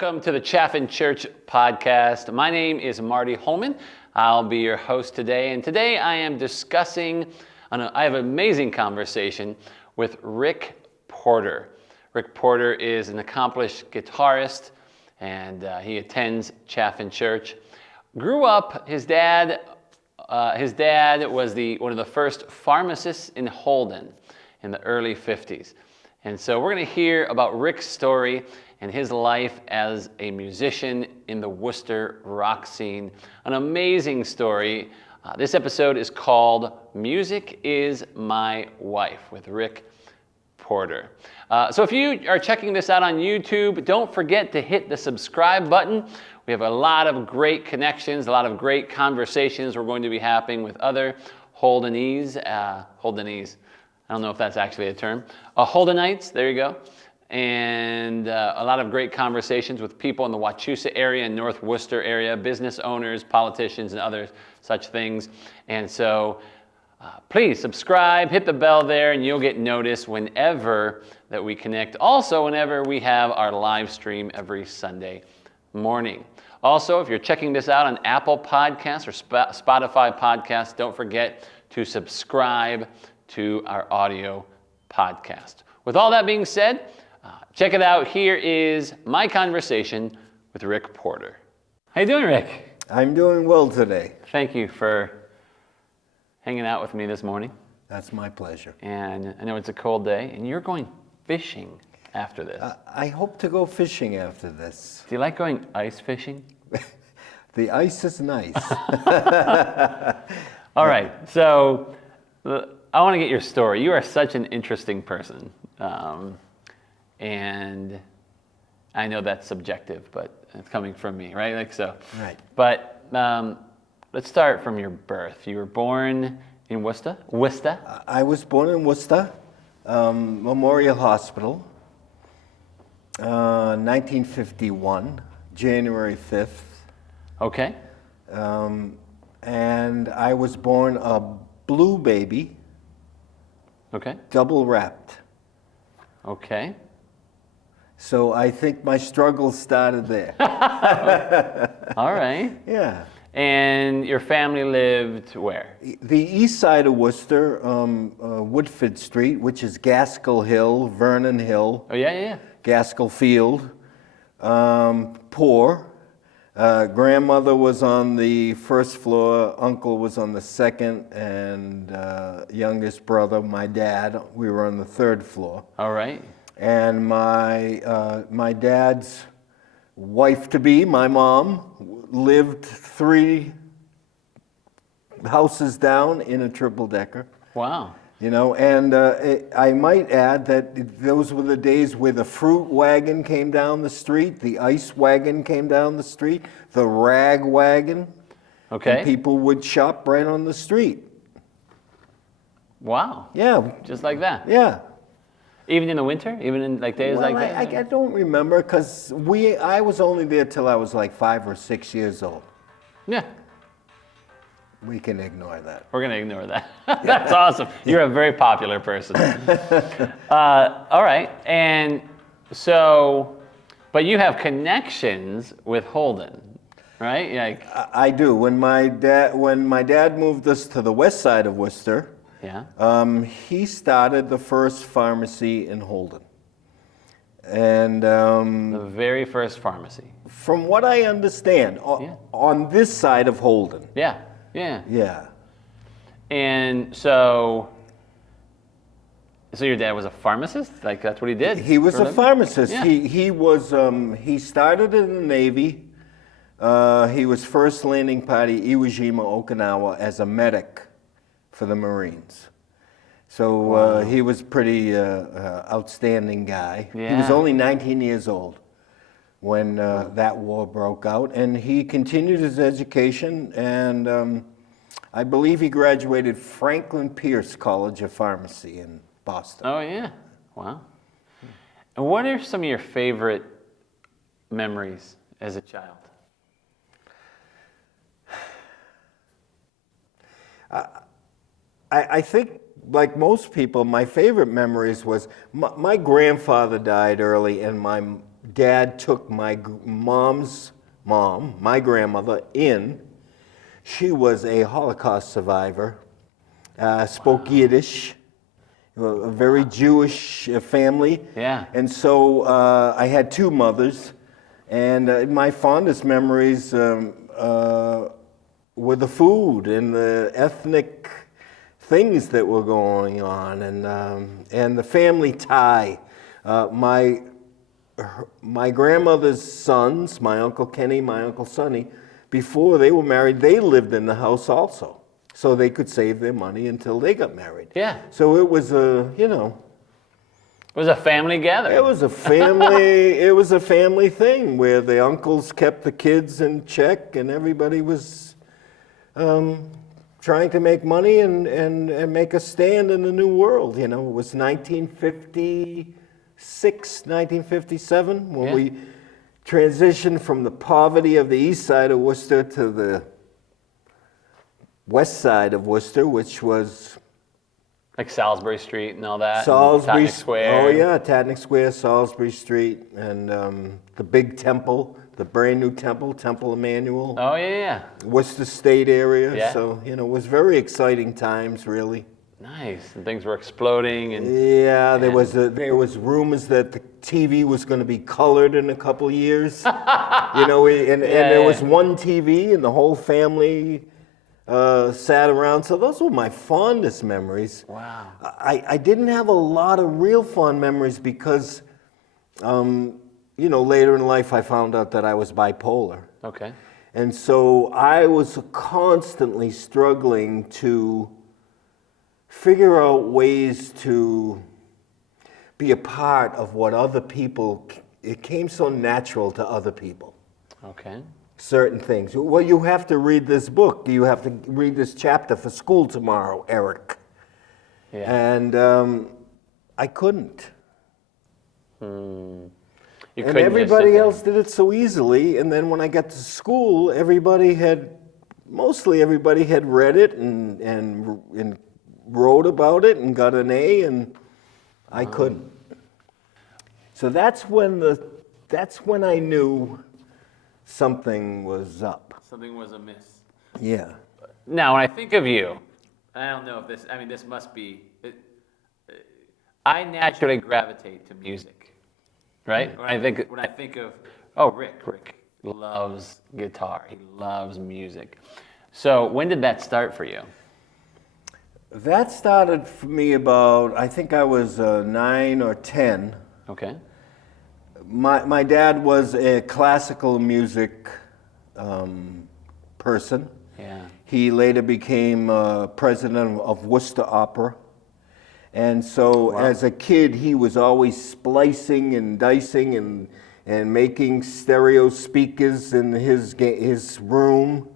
Welcome to the Chaffin Church podcast. My name is Marty Holman. I'll be your host today, and today I am discussing, I have an amazing conversation with Ric Porter. Ric Porter is an accomplished guitarist, and he attends Chaffin Church. Grew up, his dad was one of the first pharmacists in Holden in the early 50s. And so we're going to hear about Ric's story and his life as a musician in the Worcester rock scene. An amazing story. This episode is called Music is My Wife with Ric Porter. So if you are checking this out on YouTube, don't forget to hit the subscribe button. We have a lot of great connections, a lot of great conversations we're going to be having with other Holdenese. I don't know if that's actually a term. Holdenites, there you go. And a lot of great conversations with people in the Wachusett area and North Worcester area, business owners, politicians, and other such things. And so please subscribe, hit the bell there, and you'll get notice whenever that we connect. Also, whenever we have our live stream every Sunday morning. Also, if you're checking this out on Apple Podcasts or Spotify Podcasts, don't forget to subscribe to our audio podcast. With all that being said, check it out. Here is my conversation with Ric Porter. How you doing, Ric? I'm doing well today. Thank you for hanging out with me this morning. That's my pleasure. And I know it's a cold day, and you're going fishing after this. I hope to go fishing after this. Do you like going ice fishing? The ice is nice. All right, so I want to get your story. You are such an interesting person. And I know that's subjective, but it's coming from me, right? Like so. Right. But let's start from your birth. You were born in Worcester? Worcester? I was born in Worcester, Memorial Hospital, 1951, January 5th. Okay. And I was born a blue baby. Okay. Double wrapped. Okay. So I think my struggle started there. All right. Yeah. And your family lived where? The east side of Worcester, Woodford Street, which is Gaskell Hill, Vernon Hill. Oh, yeah. Gaskell Field. Poor. Grandmother was on the first floor, uncle was on the second, and youngest brother, my dad, we were on the third floor. All right. And my dad's wife-to-be, my mom, lived 3 houses down in a triple-decker. Wow. You know, and I might add that those were the days where the fruit wagon came down the street, the ice wagon came down the street, the rag wagon. Okay. And people would shop right on the street. Wow. Yeah. Just like that? Yeah. Even in the winter? Even in like days like that? I don't remember because I was only there till I was like 5 or 6 years old. Yeah. We can ignore that. We're going to ignore that. That's awesome. You're a very popular person. All right. And so, but you have connections with Holden, right? Like, I do. When my dad moved us to the west side of Worcester, yeah. He started the first pharmacy in Holden. And the very first pharmacy. From what I understand, on this side of Holden. Yeah. Yeah. And so your dad was a pharmacist? Like that's what he did? He was a pharmacist. Yeah. He started in the Navy. He was first landing party Iwo Jima, Okinawa as a medic for the Marines. So Wow. he was pretty outstanding guy. Yeah. He was only 19 years old when that war broke out, and he continued his education, and I believe he graduated Franklin Pierce College of Pharmacy in Boston. Oh, yeah. Wow. And what are some of your favorite memories as a child? I think, like most people, my favorite memories was my grandfather died early, and my Dad took my mom's mom, my grandmother, in. She was a Holocaust survivor, spoke Yiddish, a very Jewish family. Yeah. And so I had two mothers, and my fondest memories were the food and the ethnic things that were going on, and the family tie. My grandmother's sons, my Uncle Kenny, my Uncle Sonny, before they were married, they lived in the house also, so they could save their money until they got married. Yeah. So it was a, you know, It was a family gathering. it was a family. It was a family thing where the uncles kept the kids in check, and everybody was trying to make money and make a stand in the new world. You know, it was 1956, 1957 when we transitioned from the poverty of the east side of Worcester to the west side of Worcester, which was like Salisbury Street and all that. Salisbury Tatnuck Square. Oh yeah, Tatnuck Square, Salisbury Street, and the big temple, the brand new temple, Temple Emmanuel, Oh yeah. Worcester State area. Yeah. So you know, it was very exciting times, really. Nice. And things were exploding and Yeah, there was rumors that the TV was going to be colored in a couple years. You know, and there was one TV, and the whole family sat around. So those were my fondest memories. wow. I didn't have a lot of real fond memories because, you know, later in life I found out that I was bipolar. Okay. And so I was constantly struggling to figure out ways to be a part of what other people, it came so natural to other people. Okay. Certain things. Well, you have to read this book. You have to read this chapter for school tomorrow, Eric. Yeah. And I couldn't. You And couldn't just everybody sit there. else did it so easily. And then when I got to school, mostly everybody had read it and wrote about it and got an A, and I couldn't. So that's when I knew something was up. Something was amiss. Yeah. Now, when I think of you, I don't know if this, I mean, this must be, I naturally gravitate to music, right? When I think of, oh, Rick loves guitar. He loves music. So when did that start for you? That started for me about, I think I was 9 or 10. Okay. My dad was a classical music person. Yeah. He later became president of Worcester Opera. And so as a kid, he was always splicing and dicing and making stereo speakers in his room,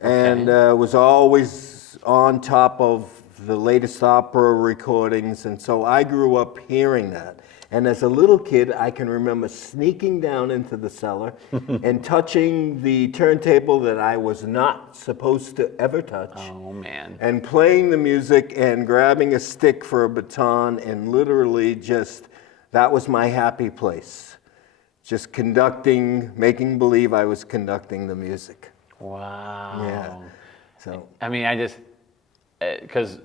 and was always on top of the latest opera recordings. And so I grew up hearing that. And as a little kid, I can remember sneaking down into the cellar and touching the turntable that I was not supposed to ever touch. Oh, man. And playing the music and grabbing a stick for a baton, and literally that was my happy place. Just conducting, making believe I was conducting the music. Wow. Yeah. So. I mean, because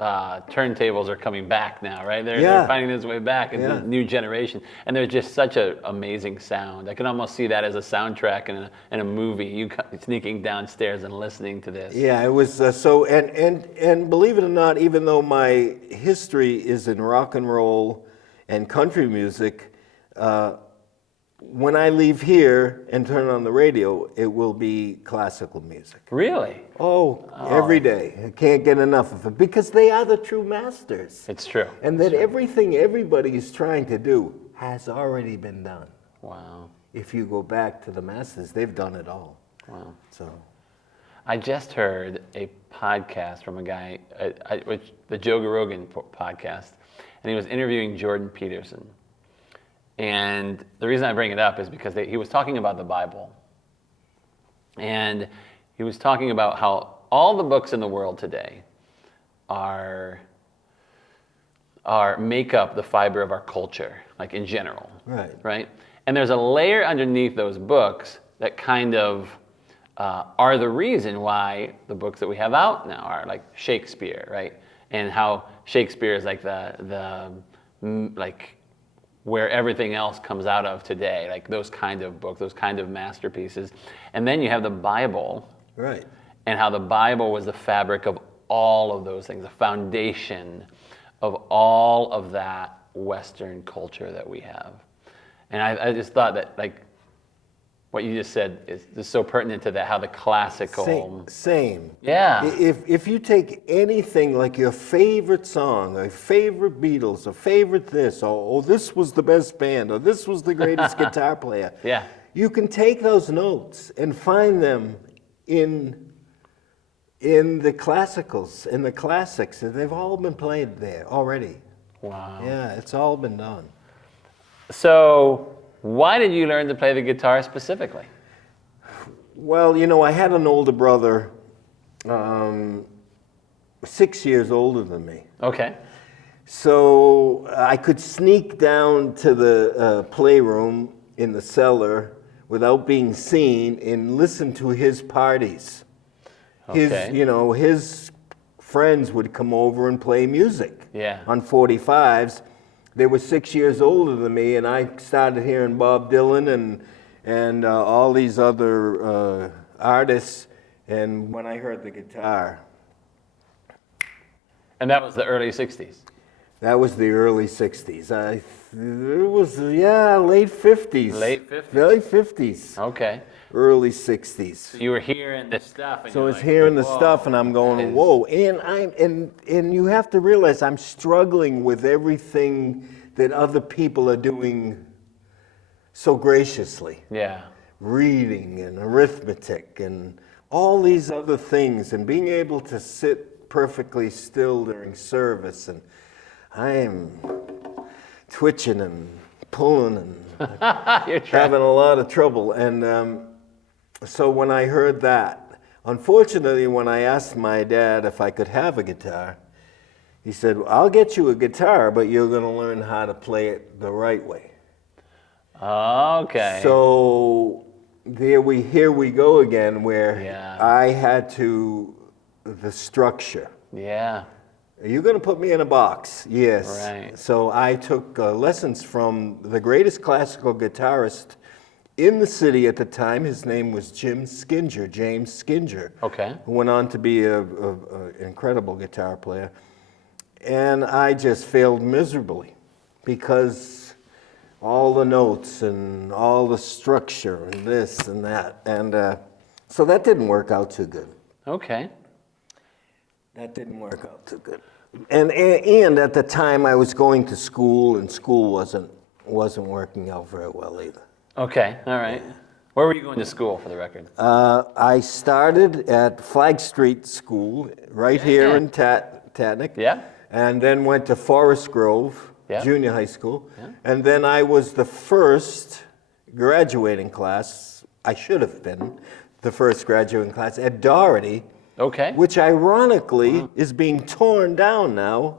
turntables are coming back now, right? They're finding this way back into the new generation, and they're just such an amazing sound. I can almost see that as a soundtrack in a movie. You sneaking downstairs and listening to this. Yeah, it was so, and believe it or not, even though my history is in rock and roll and country music, when I leave here and turn on the radio, it will be classical music. Really? Oh, every day. I can't get enough of it because they are the true masters. It's true. And that everything everybody is trying to do has already been done. Wow. If you go back to the masters, they've done it all. Wow. So, I just heard a podcast from a guy, the Joe Rogan podcast, and he was interviewing Jordan Peterson. And the reason I bring it up is because he was talking about the Bible. And he was talking about how all the books in the world today make up the fiber of our culture, like in general. Right. Right? And there's a layer underneath those books that kind of are the reason why the books that we have out now are like Shakespeare, right? And how Shakespeare is like like where everything else comes out of today, like those kind of books, those kind of masterpieces. And then you have the Bible, Right. and how the Bible was the fabric of all of those things, the foundation of all of that Western culture that we have. And I just thought that, like, what you just said is so pertinent to that, how the classical... Same. Yeah. If you take anything like your favorite song, or favorite Beatles, or favorite this, or this was the best band, or this was the greatest guitar player, Yeah. you can take those notes and find them in the classicals, in the classics. They've all been played there already. Wow. Yeah, it's all been done. So why did you learn to play the guitar specifically? Well, you know, I had an older brother, 6 years older than me. Okay. So I could sneak down to the playroom in the cellar without being seen and listen to his parties. Okay. His friends would come over and play music Yeah. on 45s. They were 6 years older than me, and I started hearing Bob Dylan and all these other artists. And when I heard the guitar, And that was the early 60s. that was the early 60s. It was, late 50s. Late 50s. Late 50s. Okay. Early 60s. You were hearing this stuff. And So I you're was like, hearing the "Whoa, stuff, and I'm going, that is-" whoa! And you have to realize I'm struggling with everything that other people are doing so graciously, Yeah. reading and arithmetic and all these other things, and being able to sit perfectly still during service, and I am twitching and pulling and You're trying. having a lot of trouble. And so when I heard that, unfortunately, when I asked my dad if I could have a guitar, he said, I'll get you a guitar, but you're going to learn how to play it the right way. Okay. So here we go again, where Yeah. I had to, the structure. Yeah. Are you going to put me in a box? Yes. Right. So I took lessons from the greatest classical guitarist in the city at the time. His name was James Skinger. Okay. Who went on to be an incredible guitar player. And I just failed miserably because all the notes and all the structure and this and that. And so that didn't work out too good. Okay. That didn't work out too good. And at the time I was going to school, and school wasn't working out very well either. Okay. All right. Where were you going to school, for the record? I started at Flag Street School right here Yeah. in Tatnuck. Yeah. And then went to Forest Grove Yeah. Junior High School. Yeah. And then I was the first graduating class, I should have been the first graduating class at Doherty. Okay. Which ironically is being torn down now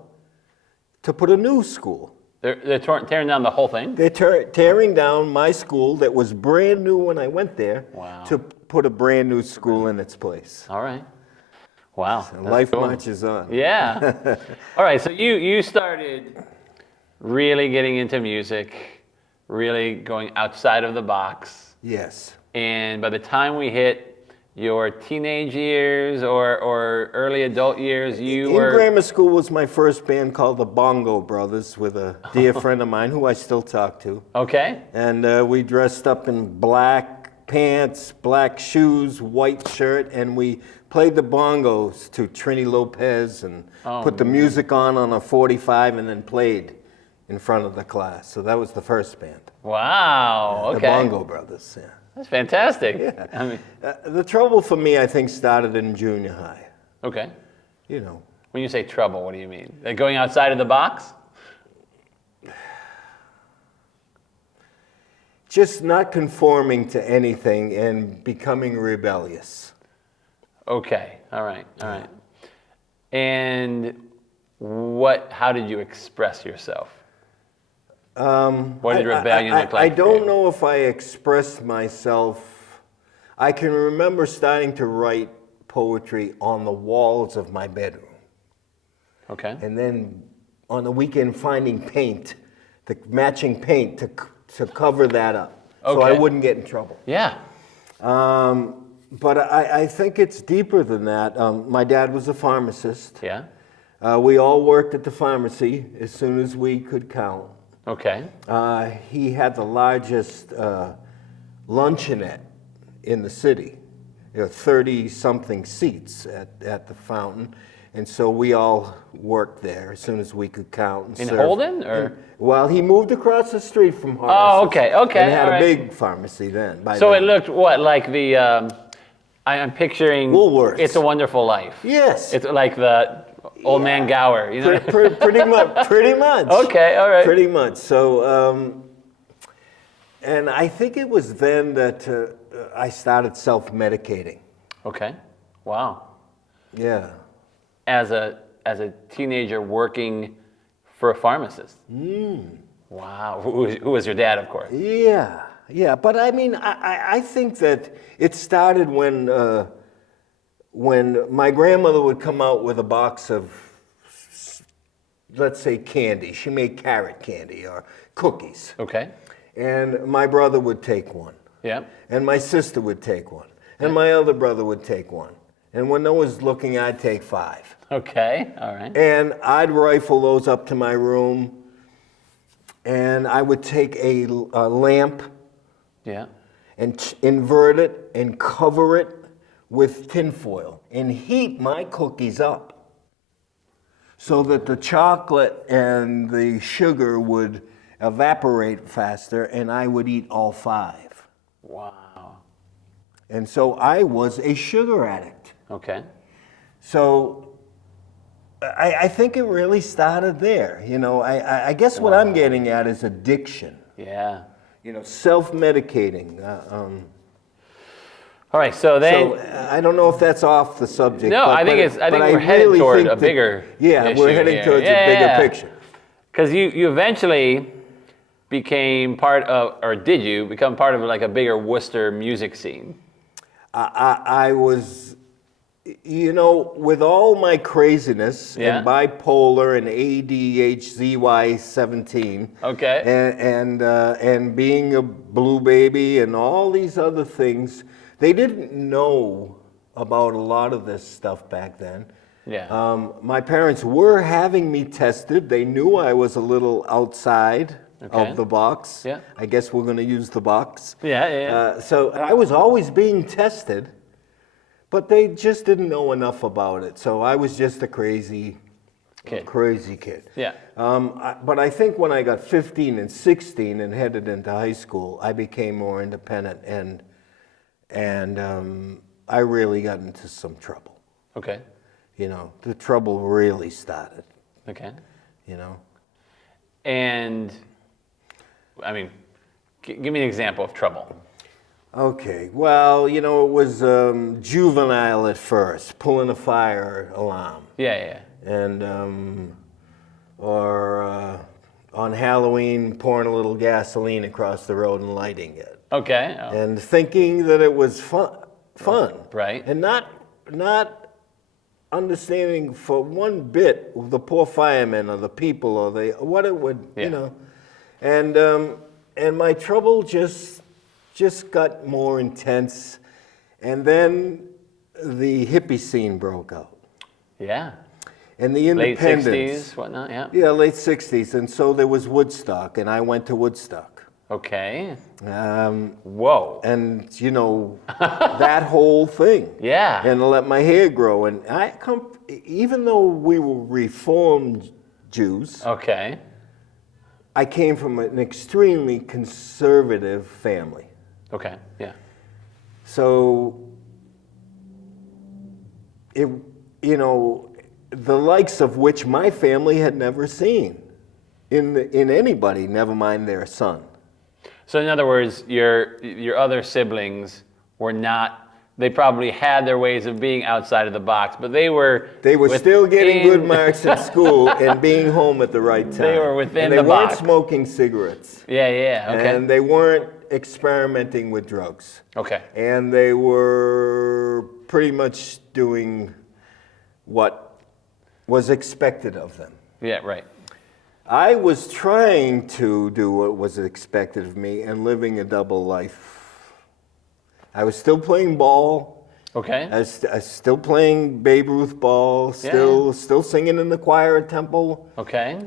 to put a new school. They're tearing down the whole thing? They're tearing down my school that was brand new when I went there. Wow. To put a brand new school in its place. All right. Wow. And that's life cool. marches on. Yeah. All right. So you started really getting into music, really going outside of the box. Yes. And by the time we hit your teenage years or early adult years, you In were... grammar school was my first band called the Bongo Brothers with a dear friend of mine who I still talk to. Okay. And we dressed up in black pants, black shoes, white shirt, and we played the bongos to Trini Lopez and put the music on a 45 and then played in front of the class. So that was the first band. Wow. Okay. The Bongo Brothers, yeah. That's fantastic. Yeah. I mean, The trouble for me, I think, started in junior high. okay. You know, When you say trouble, what do you mean? Like going outside of the box? just not conforming to anything and becoming rebellious. Okay. All right. All right. And how did you express yourself? What did rebellion look like? I don't know if I expressed myself. I can remember starting to write poetry on the walls of my bedroom. Okay. And then on the weekend finding paint, the matching paint to cover that up. So I Okay. wouldn't get in trouble. Yeah. But I think it's deeper than that. My dad was a pharmacist. Yeah. We all worked at the pharmacy as soon as we could count. Okay. He had the largest luncheonette in the city. There were 30-something seats at the fountain. And so we all worked there as soon as we could count. And In serve. Holden, or? Well, he moved across the street from Horace's. Oh, okay, okay, And had all a right. big pharmacy then. So then. it looked what, like the, I'm picturing Woolworths. It's a Wonderful Life. Yes. It's like the Old Man Gower, you know? Pretty much. Pretty much. Okay, all right. Pretty much. So, and I think it was then that I started self-medicating. Okay. Wow. Yeah. As a teenager working for a pharmacist. Wow. Who was your dad, of course? Yeah. Yeah. But I mean, I think that it started when my grandmother would come out with a box of, let's say, candy. She made carrot candy or cookies. Okay. And my brother would take one. Yeah. And my sister would take one. And my other brother would take one. And when no one's looking, I'd take 5. Okay. All right. And I'd rifle those up to my room. And I would take a lamp Yeah. and invert it and cover it with tinfoil and heat my cookies up so that the chocolate and the sugar would evaporate faster and I would eat all 5. Wow. And so I was a sugar addict. Okay. So I think it really started there. You know, I guess what I'm getting at is addiction. Yeah. You know, self-medicating. All right. So then. So I don't know if that's off the subject. No, I think we're headed really toward think a bigger Yeah, issue we're heading here. towards a bigger picture. Because you eventually became part of, or did you become part of like a bigger Worcester music scene? I was, you know, with all my craziness and bipolar and ADHZY17, Okay. and being a blue baby and all these other things, they didn't know about a lot of this stuff back then. Yeah. My parents were having me tested. They knew I was a little outside of the box. Yeah. I guess we're going to use the box. Yeah. So I was always being tested, but they just didn't know enough about it. So I was just a crazy kid. Yeah. But I think when I got 15 and 16 and headed into high school, I became more independent and I really got into some trouble. Okay. You know, the trouble really started. Okay. You know. And, I mean, give me an example of trouble. Okay, well, you know, it was juvenile at first, pulling a fire alarm. Yeah. And, or on Halloween, pouring a little gasoline across the road and lighting it. Okay. And thinking that it was fun. Right. And not understanding for one bit the poor firemen or the people or what it would, you know. And my trouble just got more intense. And then the hippie scene broke out. Yeah. And the independence. Late 60s, whatnot, yeah. Yeah, late 60s. And so there was Woodstock, and I went to Woodstock. Okay. Whoa. And, you know, that whole thing. Yeah. And I let my hair grow. And even though we were Reformed Jews, Okay. I came from an extremely conservative family. Okay, yeah. So, you know, the likes of which my family had never seen in anybody, never mind their son. So in other words, your other siblings were not they probably had their ways of being outside of the box, but they were still getting good marks in school and being home at the right time. They were within the box. And they weren't box. Smoking cigarettes. Yeah, okay. And they weren't experimenting with drugs. Okay. And they were pretty much doing what was expected of them. Yeah, right. I was trying to do what was expected of me and living a double life. I was still playing ball. Okay. I was still playing Babe Ruth ball, still singing in the choir at Temple. Okay.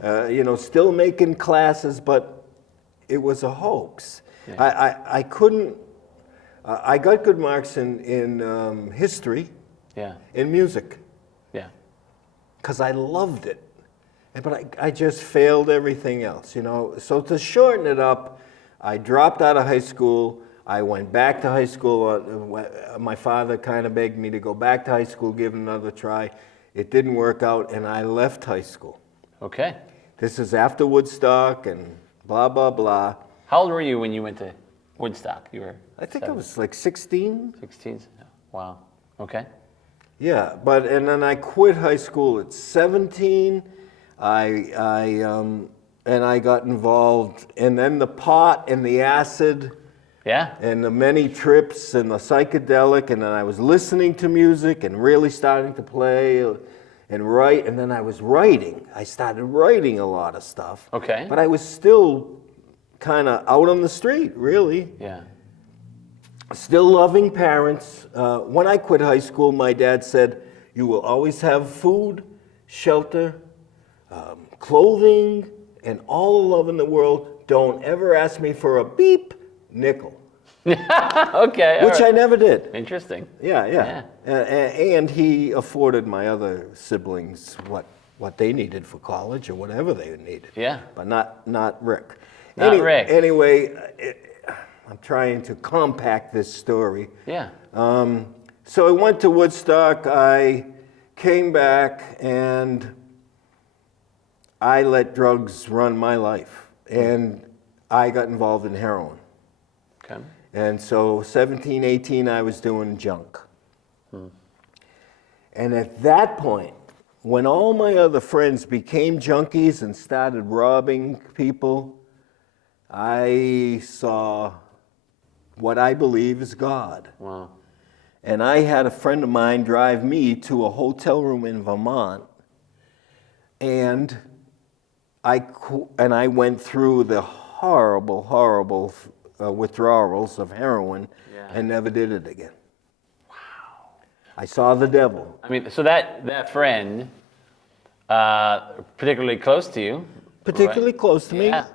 Still making classes, but it was a hoax. Yeah. I couldn't, I got good marks in history, in music. Yeah. Because I loved it. But I just failed everything else, So to shorten it up, I dropped out of high school. I went back to high school. My father kind of begged me to go back to high school, give it another try. It didn't work out, and I left high school. Okay. This is after Woodstock and blah, blah, blah. How old were you when you went to Woodstock? You were I think I was like 16. 16? Wow. Okay. Yeah, and then I quit high school at 17. And I got involved, and then the pot and the acid, and the many trips and the psychedelic, and then I was listening to music and really starting to play and write, and then I was writing. I started writing a lot of stuff. Okay. But I was still kind of out on the street, really. Yeah. Still loving parents. When I quit high school, my dad said, "You will always have food, shelter, clothing, and all the love in the world. Don't ever ask me for a beep nickel." Okay. Which I never did. Interesting. Yeah. And he afforded my other siblings what they needed for college or whatever they needed. Yeah. But not Rick. Rick. Anyway, I'm trying to compact this story. Yeah. So I went to Woodstock. I came back and I let drugs run my life, and I got involved in heroin. Okay. And so 17, 18, I was doing junk. And at that point, when all my other friends became junkies and started robbing people, I saw what I believe is God. Wow. And I had a friend of mine drive me to a hotel room in Vermont, and I went through the horrible withdrawals of heroin and never did it again. Wow. I saw the devil. I mean, so that friend, particularly close to you. Particularly close to me. Yeah.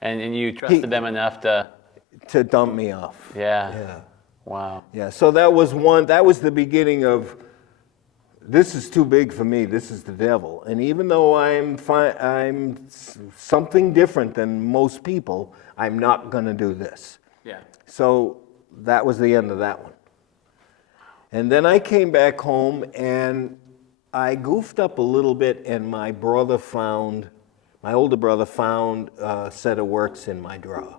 And you trusted them enough to dump me off. Yeah. Wow. Yeah, so that was the beginning of, this is too big for me, this is the devil. And even though I'm something different than most people, I'm not going to do this. Yeah. So that was the end of that one. And then I came back home and I goofed up a little bit, and my older brother found a set of works in my drawer,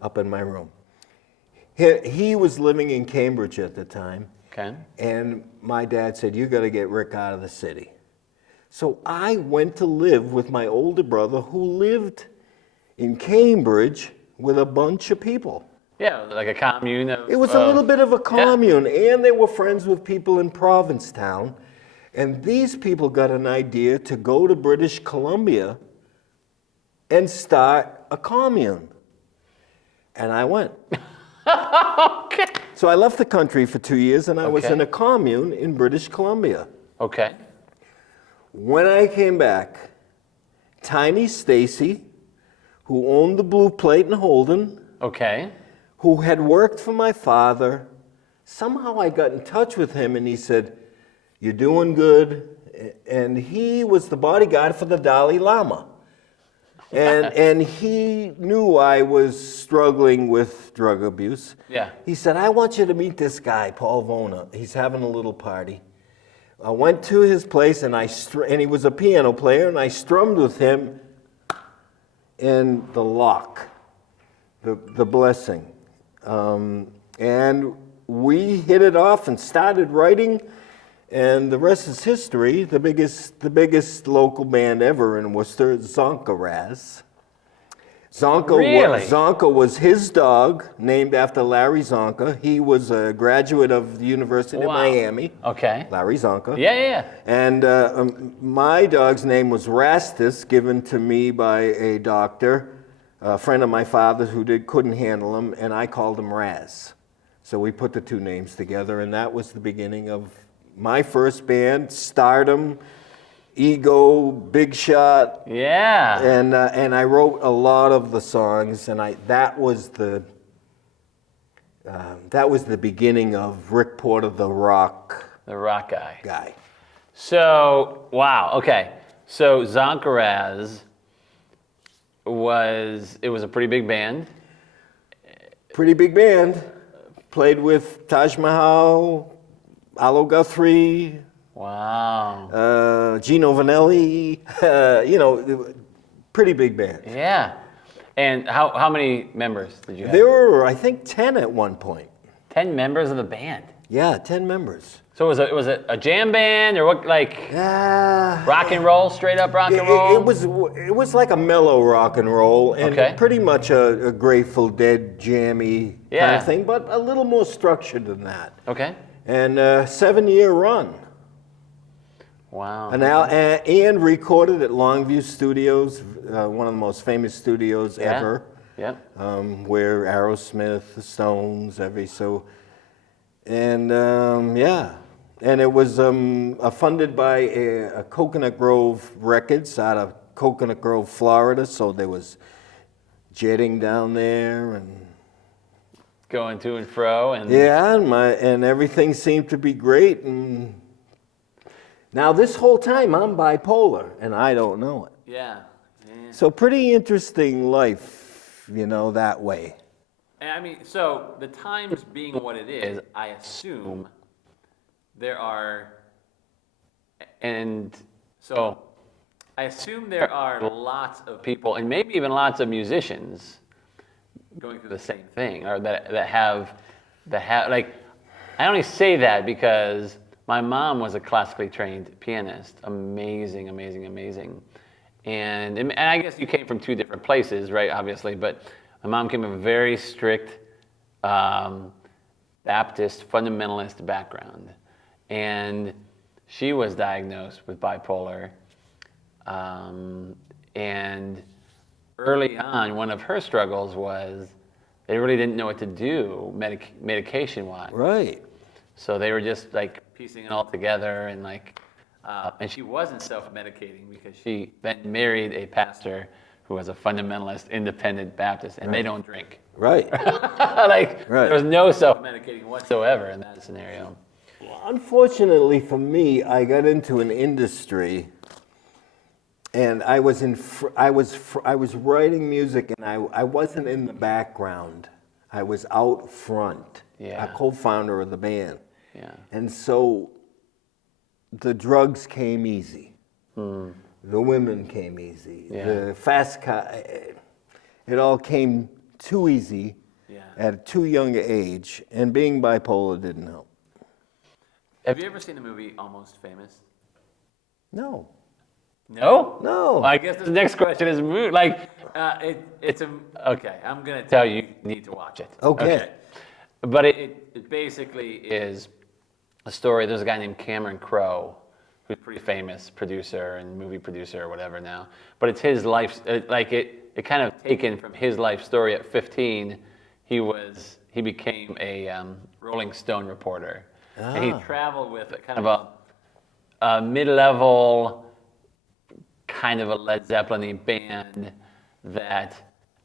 up in my room. He was living in Cambridge at the time. Okay. And my dad said, "You got to get Rick out of the city." So I went to live with my older brother, who lived in Cambridge with a bunch of people. Yeah, like a commune. It was a little bit of a commune, and they were friends with people in Provincetown. And these people got an idea to go to British Columbia and start a commune. And I went. Okay. So I left the country for 2 years, and I was in a commune in British Columbia. Okay. When I came back, Tiny Stacy, who owned the Blue Plate in Holden, who had worked for my father, somehow I got in touch with him, and he said, "You're doing good." And he was the bodyguard for the Dalai Lama. And he knew I was struggling with drug abuse. Yeah. He said, "I want you to meet this guy, Paul Vona. He's having a little party." I went to his place, and he was a piano player, and I strummed with him in the lock, the blessing. And we hit it off and started writing, and the rest is history. The biggest local band ever in Worcester, Zonka Raz. Really? Zonka was his dog, named after Larry Zonka. He was a graduate of the University of Miami. Okay. Larry Zonka. Yeah. And my dog's name was Rastus, given to me by a doctor, a friend of my father's who couldn't handle him, and I called him Raz. So we put the two names together, and that was the beginning of my first band, Stardom, Ego, Big Shot. Yeah. And I wrote a lot of the songs, and that was the beginning of Ric Porter, the rock guy. So, wow, okay. So Zonkaraz was a pretty big band. Pretty big band. Played with Taj Mahal, Allo Guthrie, Wow. Gino Vanelli, pretty big band. Yeah. And how many members did you have? There were, I think, 10 at one point. 10 members of the band. Yeah, 10 members. So was it a jam band or what, like rock and roll, straight up rock and roll? It was like a mellow rock and roll, and pretty much a Grateful Dead jammy kind of thing, but a little more structured than that. Okay. And 7-year run. Wow. And Ian recorded at Longview Studios, one of the most famous studios ever. Yeah. Where Aerosmith, the Stones, and it was funded by a Coconut Grove Records out of Coconut Grove, Florida. So there was jetting down there and going to and fro and and everything seemed to be great. And now this whole time I'm bipolar and I don't know it. Yeah. So pretty interesting life, that way. I mean, so the Times being what it is, I assume there are lots of people, and maybe even lots of musicians, going through the same thing, or that have like. I only say that because my mom was a classically trained pianist, amazing, and I guess you came from two different places, right? Obviously, but my mom came from a very strict Baptist fundamentalist background, and she was diagnosed with bipolar. And early on, one of her struggles was they really didn't know what to do medication-wise. Right. So they were just like piecing it all together, and and she wasn't self-medicating because she then married a pastor who was a fundamentalist, independent Baptist, and they don't drink. Right. There was no self-medicating whatsoever in that scenario. Well, unfortunately for me, I got into an industry, and I was writing music, and I wasn't in the background. I was out front. Yeah. A co-founder of the band. Yeah. And so the drugs came easy. The women came easy. Yeah. The fast car, it all came too easy at a too young age, and being bipolar didn't help. Have you ever seen the movie Almost Famous? No. No? No. Well, I guess the next question is okay. I'm gonna tell you, you need to watch it. Okay. But it basically is a story. There's a guy named Cameron Crowe, who's a pretty famous producer and movie producer or whatever now. But it's his life, it kind of taken from his life story. At 15, he became a Rolling Stone reporter. And he traveled with a kind of a mid-level, kind of a Led Zeppelin-y band that,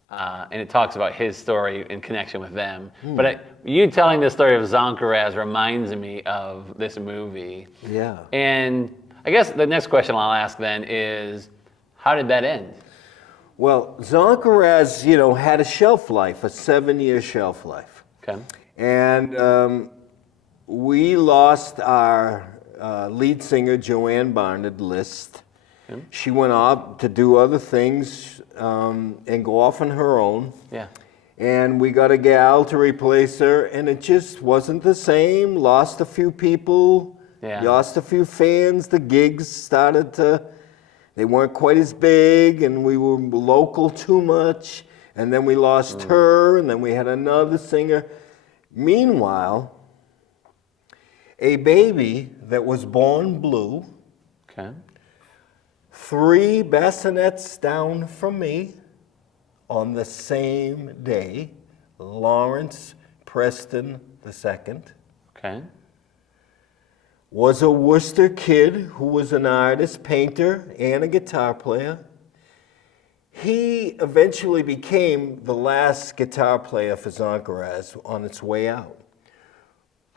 and it talks about his story in connection with them. But you telling the story of Zonkaraz reminds me of this movie. Yeah. And I guess the next question I'll ask then is, how did that end? Well, Zonkaraz, had a shelf life, a 7-year shelf life. Okay. And we lost our lead singer, Joanne Barnard List. Okay. She went off to do other things and go off on her own. Yeah. And we got a gal to replace her, and it just wasn't the same. Lost a few people, lost a few fans. The gigs started they weren't quite as big, and we were local too much. And then we lost her, and then we had another singer. Meanwhile, a baby that was born blue, 3 bassinets down from me, on the same day, Lawrence Preston II, was a Worcester kid who was an artist, painter, and a guitar player. He eventually became the last guitar player for Zonkeraz on its way out.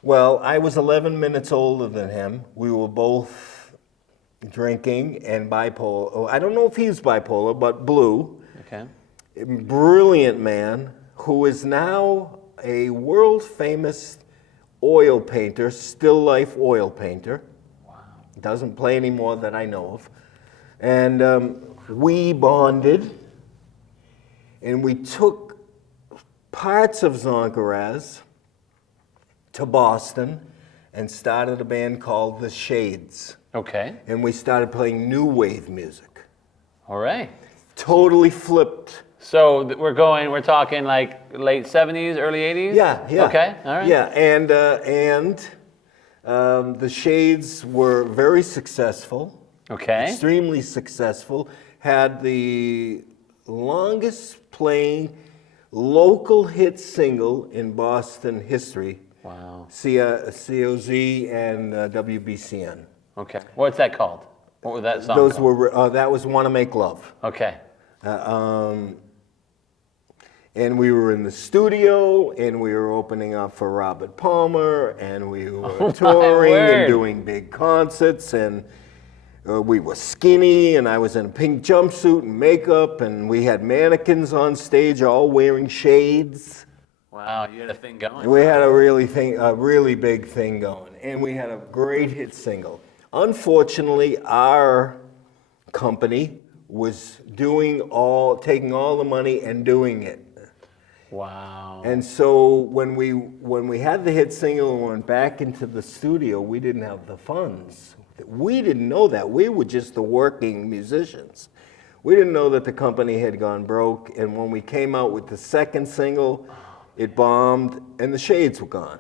Well, I was 11 minutes older than him. We were both drinking and bipolar. I don't know if he was bipolar, but blue. Brilliant man who is now a world-famous oil painter, still life oil painter. Wow. Doesn't play anymore that I know of. And we bonded, and we took parts of Zonkeraz to Boston and started a band called The Shades. And we started playing new wave music. All right. Totally flipped. So we're talking like late 70s, early 80s? Yeah. Okay, all right. Yeah, and the Shades were very successful. Extremely successful. Had the longest playing local hit single in Boston history. Wow. COZ and WBCN. Okay. What's that called? What was that song Those called? were, that was Wanna Make Love. Okay. And we were in the studio, and we were opening up for Robert Palmer, and we were touring and doing big concerts, and we were skinny, and I was in a pink jumpsuit and makeup, and we had mannequins on stage all wearing shades. Wow, you had a thing going. We had a really big thing going, and we had a great hit single. Unfortunately, our company was taking all the money and doing it. Wow. And so when we had the hit single and went back into the studio, we didn't have the funds. We didn't know that. We were just the working musicians. We didn't know that the company had gone broke, and when we came out with the second single, it bombed, and the Shades were gone.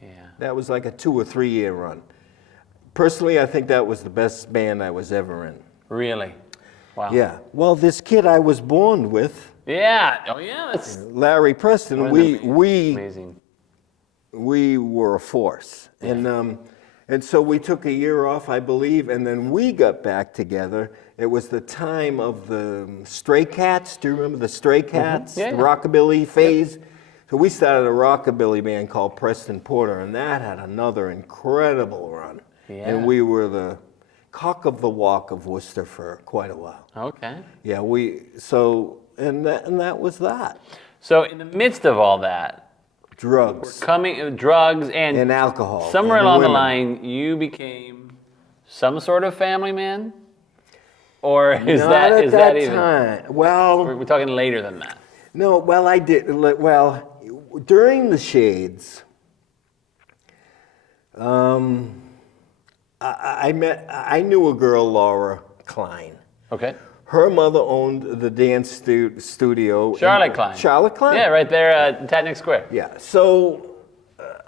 Yeah. That was like a 2 or 3 year run. Personally, I think that was the best band I was ever in. Really? Wow. Yeah. Well, this kid I was born with, that's Larry Preston, amazing. We were a force. And so we took a year off, I believe, and then we got back together. It was the time of the Stray Cats. Do you remember the Stray Cats? Yeah, the yeah. rockabilly phase? Yep. So we started a rockabilly band called Preston Porter, and that had another incredible run. Yeah. And we were the cock of the walk of Worcester for quite a while. Okay. Yeah, and that was that. So in the midst of all that, Drugs drugs and alcohol. Somewhere and along women. the line, you became some sort of family man, or is Not that at is that that even? time. Well, We're talking later than that. no. Well, I did. Well, during the Shades, I knew a girl, Laura Klein. Okay. Her mother owned the dance studio. Charlotte Klein. Charlotte Klein? Yeah, right there at Tatnuck Square. Yeah. So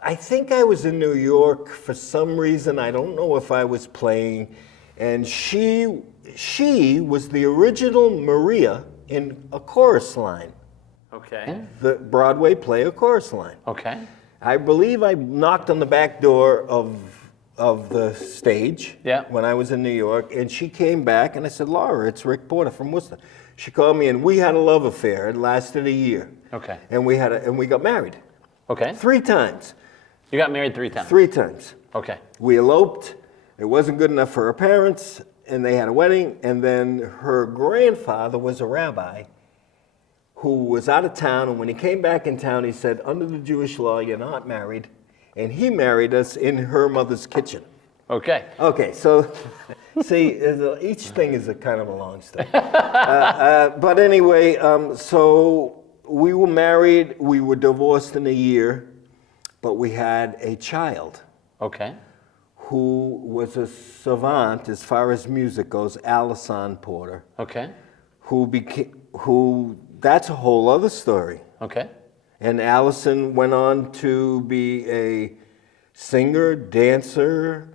I think I was in New York for some reason. I don't know if I was playing. And she was the original Maria in A Chorus Line. Okay. The Broadway play A Chorus Line. Okay. I believe I knocked on the back door of the stage when I was in New York, and she came back, and I said, Laura, it's Ric Porter from Worcester. She called me, and we had a love affair. It lasted a year. Okay. And we got married. Okay. 3 times. You got married 3 times? 3 times. Okay. We eloped. It wasn't good enough for her parents, and they had a wedding, and then her grandfather was a rabbi who was out of town, and when he came back in town, he said, under the Jewish law, you're not married. And he married us in her mother's kitchen. Okay. Okay, so see, each thing is a kind of a long story. But anyway, so we were married, we were divorced in a year, but we had a child Okay. who was a savant as far as music goes, Alison Porter, Okay. who that's a whole other story. Okay. And Allison went on to be a singer, dancer,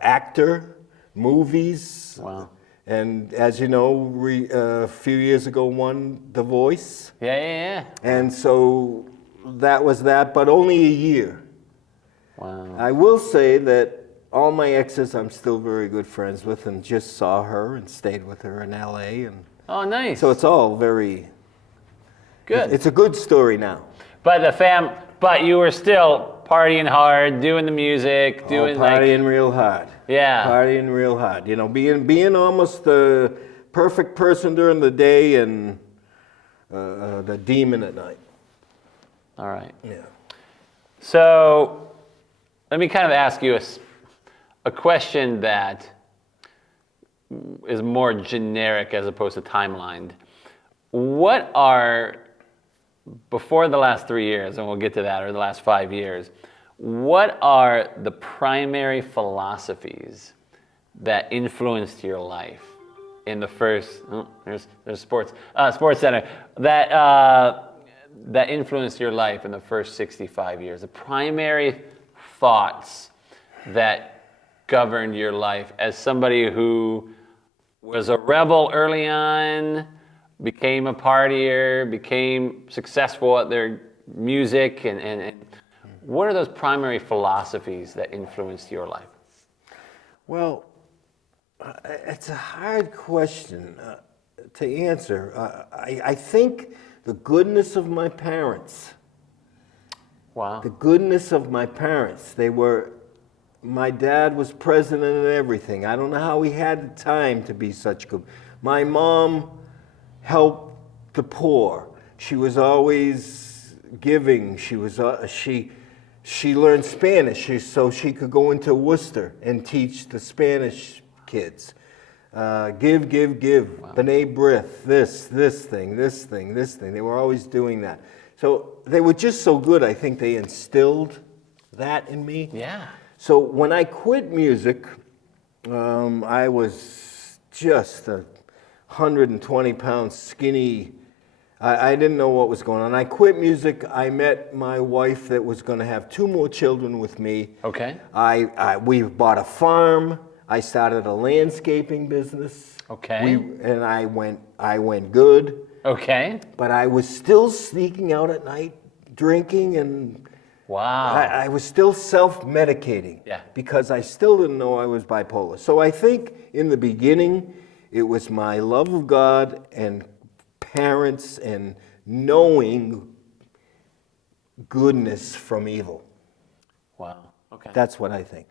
actor, movies. Wow. And as you know, a few years ago won The Voice. Yeah. And so that was that, but only a year. Wow. I will say that all my exes I'm still very good friends with and just saw her and stayed with her in LA. And Oh, nice. so it's all very... Good. It's a good story now. But you were still partying hard, doing the music, doing partying real hard. Yeah. Partying real hard. You know, being almost the perfect person during the day and the demon at night. All right. Yeah. So let me kind of ask you a question that is more generic as opposed to timelined. What are, before the last 3 years, and we'll get to that, or the last 5 years, what are the primary philosophies that influenced your life in the first, there's sports center, that influenced your life in the first 65 years? The primary thoughts that governed your life as somebody who was a rebel early on, became a partier, became successful at their music, and what are those primary philosophies that influenced your life? Well, it's a hard question to answer. I think the goodness of my parents. Wow. The goodness of my parents. My dad was president and everything. I don't know how he had the time to be such good. My mom helped the poor. She was always giving. She learned Spanish so she could go into Worcester and teach the Spanish kids. Give. Wow. B'nai B'rith, this thing. They were always doing that. So they were just so good, I think they instilled that in me. Yeah. So when I quit music, I was just a 120-pound skinny. I didn't know what was going on. I quit music. I met my wife that was going to have 2 more children with me. Okay. We bought a farm. I started a landscaping business. Okay. And I went good. Okay. But I was still sneaking out at night, drinking, and wow. I was still self-medicating. Yeah. Because I still didn't know I was bipolar. So I think in the beginning, it was my love of God and parents and knowing goodness from evil. Wow. Okay. That's what I think.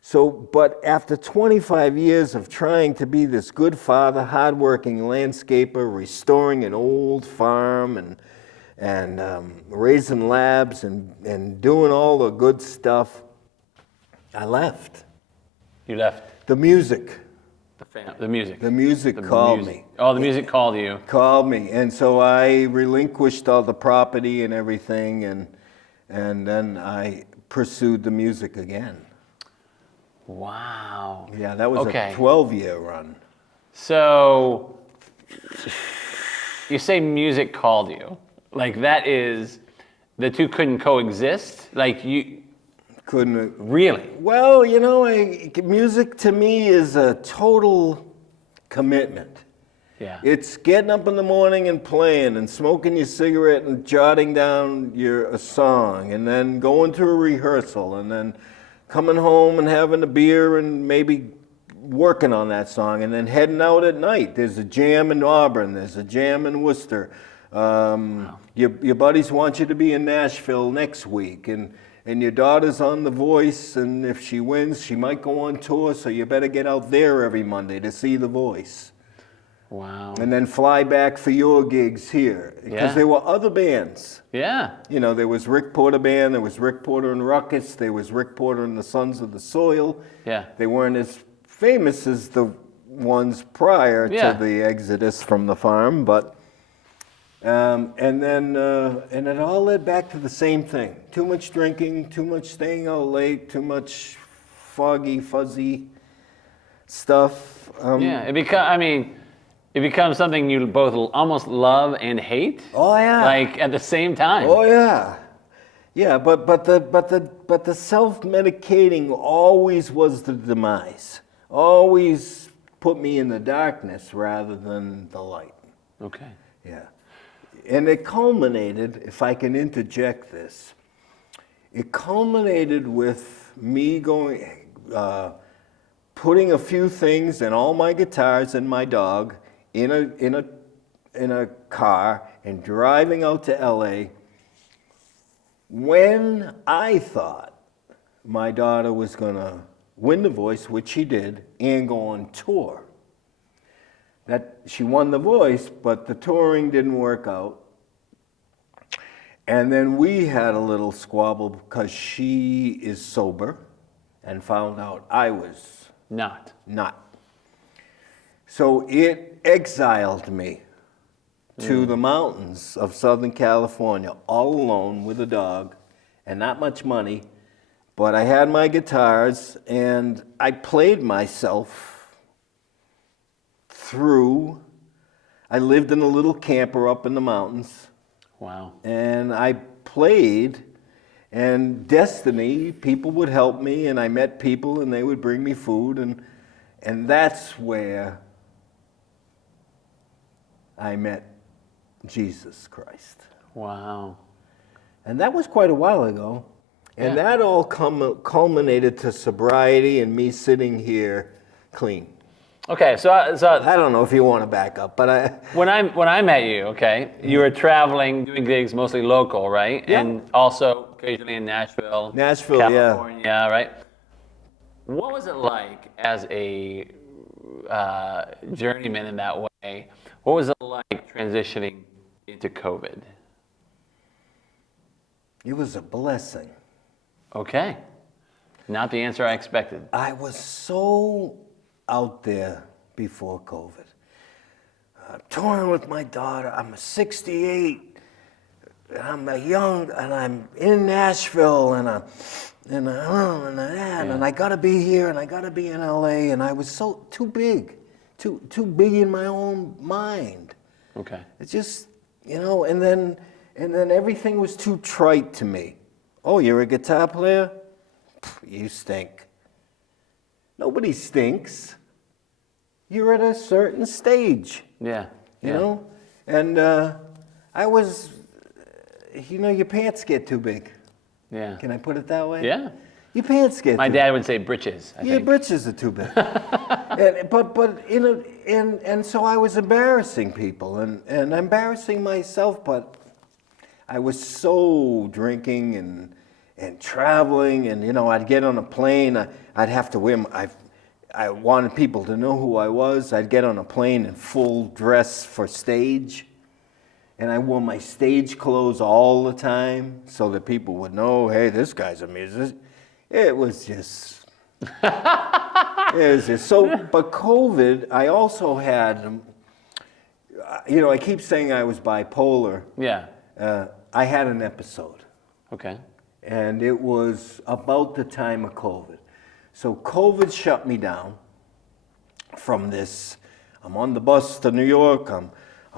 So, but after 25 years of trying to be this good father, hardworking landscaper, restoring an old farm and raising labs and doing all the good stuff, I left. You left. The music. The music. The music called me. Oh, the music called you. Called me. And so I relinquished all the property and everything, and then I pursued the music again. Wow. Yeah, that was a 12-year run. So you say music called you. Like that is, the two couldn't coexist? Like you... Couldn't. Really? Well, you know, music to me is a total commitment. Yeah. It's getting up in the morning and playing and smoking your cigarette and jotting down a song and then going to a rehearsal and then coming home and having a beer and maybe working on that song and then heading out at night. There's a jam in Auburn. There's a jam in Worcester. Wow. Your buddies want you to be in Nashville next week, and your daughter's on The Voice, and if she wins, she might go on tour, so you better get out there every Monday to see The Voice. Wow. And then fly back for your gigs here. Because there were other bands. Yeah. You know, there was Ric Porter Band, there was Ric Porter and Ruckus, there was Ric Porter and the Sons of the Soil. Yeah. They weren't as famous as the ones prior to the exodus from the farm, but And it all led back to the same thing. Too much drinking, too much staying out late, too much foggy, fuzzy stuff. Yeah, it becomes something you both almost love and hate. Oh yeah. Like at the same time. Oh yeah. Yeah, but the self-medicating always was the demise. Always put me in the darkness rather than the light. Okay. Yeah. And it culminated, if I can interject this, it culminated with me going, putting a few things and all my guitars and my dog in a car and driving out to LA when I thought my daughter was gonna win The Voice, which she did, and go on tour. That she won The Voice, but the touring didn't work out. And then we had a little squabble because she is sober and found out I was Not. So it exiled me to the mountains of Southern California, all alone with a dog and not much money. But I had my guitars and I played myself through. I lived in a little camper up in the mountains. Wow. And I played, and destiny, people would help me, and I met people, and they would bring me food, and that's where I met Jesus Christ. Wow. And that was quite a while ago. And Yeah. that all culminated to sobriety and me sitting here clean. Okay, so I don't know if you want to back up, but when I met you, okay, you were traveling, doing gigs mostly local, right? Yeah. And also occasionally in Nashville, California, right? What was it like as a journeyman in that way? What was it like transitioning into COVID? it was a blessing. Okay, not the answer I expected. I was so out there before COVID. Touring with my daughter. I'm 68, and I'm young, and I'm in Nashville, and I gotta be here, and I gotta be in LA, and I was so too big in my own mind. Okay. It's just, and then everything was too trite to me. Oh, you're a guitar player? Pff, you stink. Nobody stinks. You're at a certain stage, Yeah. you know? And I was, your pants get too big. Yeah. Can I put it that way? Yeah. Your pants get My too dad would say britches. I Your think. britches are too big. And so I was embarrassing people and embarrassing myself, but I was so drinking and traveling, and I'd get on a plane. I'd have to wear. I wanted people to know who I was. I'd get on a plane in full dress for stage, and I wore my stage clothes all the time so that people would know, hey, this guy's a musician. It was just so. But COVID, I also had. I keep saying I was bipolar. Yeah. I had an episode. Okay. And it was about the time of COVID. So COVID shut me down from this. I'm on the bus to New York. I'm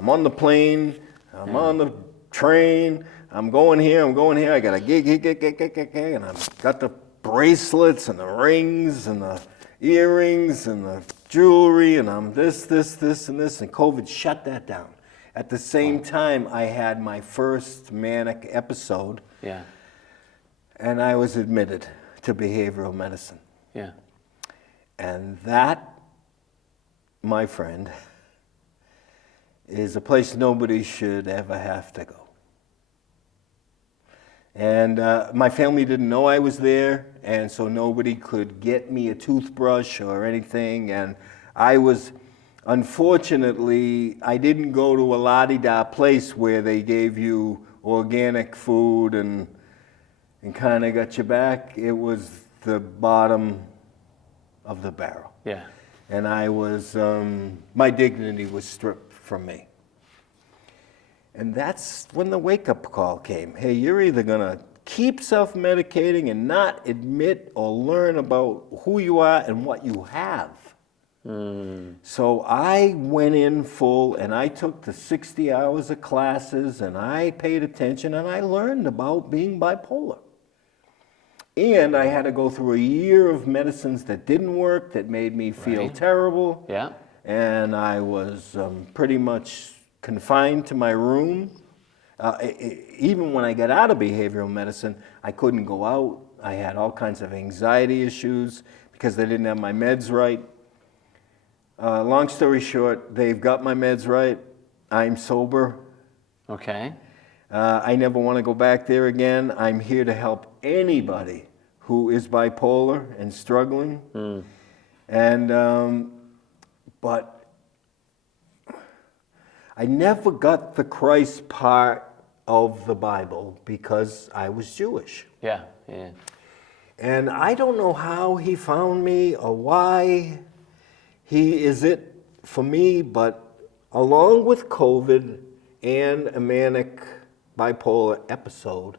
on the plane. I'm on the train. I'm going here. I got a gig, and I've got the bracelets and the rings and the earrings and the jewelry, and I'm this, and this. And COVID shut that down. At the same time, I had my first manic episode. Yeah. And I was admitted to behavioral medicine. Yeah. And that, my friend, is a place nobody should ever have to go. And my family didn't know I was there, and so nobody could get me a toothbrush or anything. And I was, unfortunately, I didn't go to a la-di-da place where they gave you organic food and kind of got your back. It was the bottom of the barrel. Yeah. And I was, my dignity was stripped from me. And that's when the wake-up call came. Hey, you're either going to keep self-medicating and not admit or learn about who you are and what you have. So I went in full and I took the 60 hours of classes and I paid attention and I learned about being bipolar. And I had to go through a year of medicines that didn't work, that made me feel terrible. Yeah. And I was pretty much confined to my room. Even when I got out of behavioral medicine, I couldn't go out. I had all kinds of anxiety issues because they didn't have my meds right. Long story short, they've got my meds right. I'm sober. Okay. I never want to go back there again. I'm here to help anybody who is bipolar and struggling. And but I never got the Christ part of the Bible because I was Jewish. Yeah, yeah. And I don't know how he found me or why he is it for me, but along with COVID and a manic bipolar episode,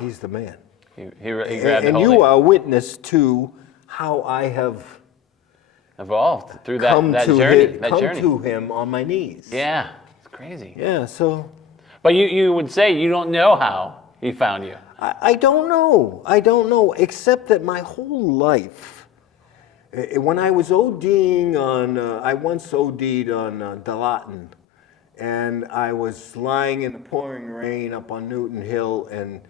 he's the man. He grabbed And hold you of are witness to how I have evolved through come that journey. to him on my knees. Yeah, it's crazy. Yeah, so But you would say you don't know how he found you. I don't know. I don't know, except that my whole life, when I was ODing on, I once OD'd on Dilaudid, and I was lying in the pouring rain up on Newton Hill, and